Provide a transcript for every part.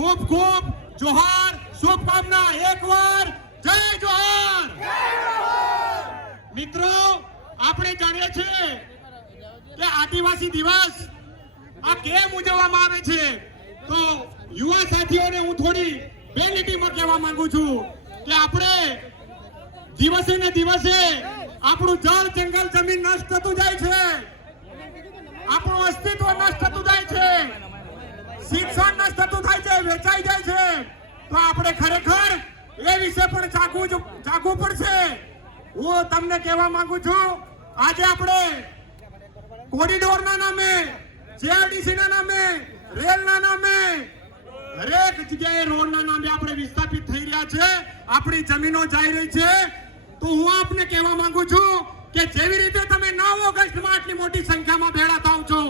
ખૂબ ખૂબ જોહાર, શુભકામના. એકવાર જય જોહાર. મિત્રો, આપણે જાણીએ છીએ કે આદિવાસી દિવસ આ કેમ ઉજવવામાં આવે છે, તો યુવા સાથીઓને હું થોડી બે લીટીમાં કહેવા માંગુ છું કે આપણે દિવસે ને દિવસે આપણું જળ, જંગલ, જમીન નષ્ટ થતું જાય છે, આપણું અસ્તિત્વ નષ્ટ થતું જાય છે, શિક્ષણ નષ્ટ થતું થાય છે, વેચાઈ જાય છે. તો આપણે ખરેખર એ વિશે પણ જાગવું પડશે. હું તમને કહેવા માંગુ છું, આજે આપણે કોરિડોરના નામે, જીઆઈડીસી ના નામે, રેલના નામે, હરેક જગ્યાએ રોડના નામે આપણે વિસ્થાપિત થઈ રહ્યા છે, આપણી જમીનો જઈ રહી છે. તો હું આપને કહેવા માંગુ છું કે જેવી રીતે તમે 9 ઓગસ્ટમાં આટલી મોટી સંખ્યામાં ભેળા થાવ છો,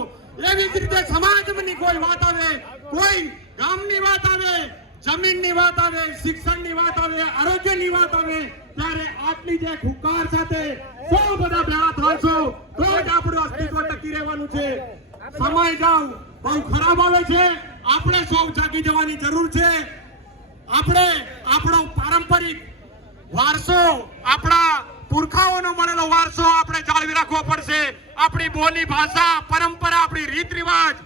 એવી જ રીતે સમાજની કોઈ વાત આવે, કોઈ ગામની વાત આવે, જમીનની વાત આવે, શિક્ષણની વાત આવે, આરોગ્યની વાત આવે, ત્યારે આટલી જે હુંકાર સાથે સૌ બધા ભેળા થશો તો જ આપણું અસ્તિત્વ ટકી રહેવાનું છે. સમય જાવ બહુ ખરાબ આવે છે, આપણે સૌ જાગી જવાની જરૂર છે. આપણે આપણો પારંપરિક વારસો, આપણા પુરખાઓનો મળેલો વારસો આપણે જાળવી રાખવો પડશે. આપણી બોલી, ભાષા, પરંપરા, આપણી રીત રિવાજ,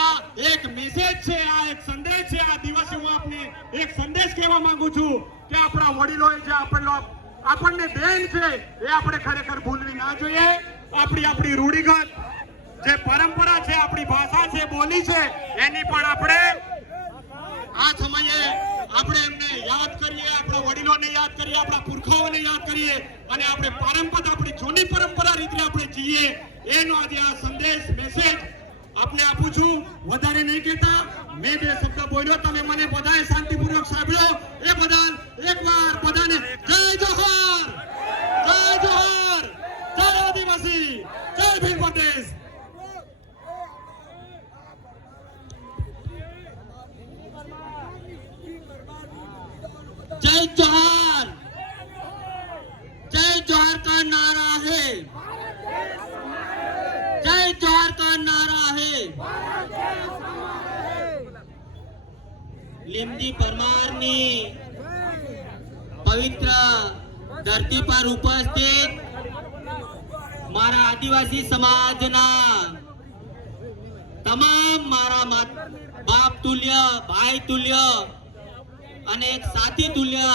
આ એક મેસેજ છે, આ એક સંદેશ છે. આ દિવસે હું આપને એક સંદેશ કહેવા માંગુ છું કે આપણા વડીલોએ જે આપણને દેન છે એ આપણે ખરેખર ભૂલવી ના જોઈએ. આપણી રૂઢિગત જે પરંપરા છે, આપણી ભાષા છે, બોલી છે, એની પણ આપણે આ સમયે આપણે એમને યાદ કરીએ, આપણા વડીલોને યાદ કરીએ, આપણા પુરખાઓને યાદ કરીએ અને આપણે આપણી જૂની પરંપરા રીતે આપણે જીવીએ. એનો આજે આ સંદેશ, મેસેજ આપને આપું છું. વધારે નહીં કહેતા, મેં 2 શબ્દ બોલ્યો, તમે મને બધાએ શાંતિપૂર્વક સાંભળ્યો એ બદલ એકવાર બધાને જય જોહાર, જય જોહાર, જય આદિવાસી, જય ભીલ પ્રદેશ. जय जोहार, जय जोहार का नारा है, जय जोहार का नारा है. લીમડી પરમારની પવિત્ર ધરતી પર ઉપસ્થિત મારા આદિવાસી સમાજના તમામ મારા બાપ તુલ્ય, ભાઈ તુલ્ય અને એક સાથી તુલ્ય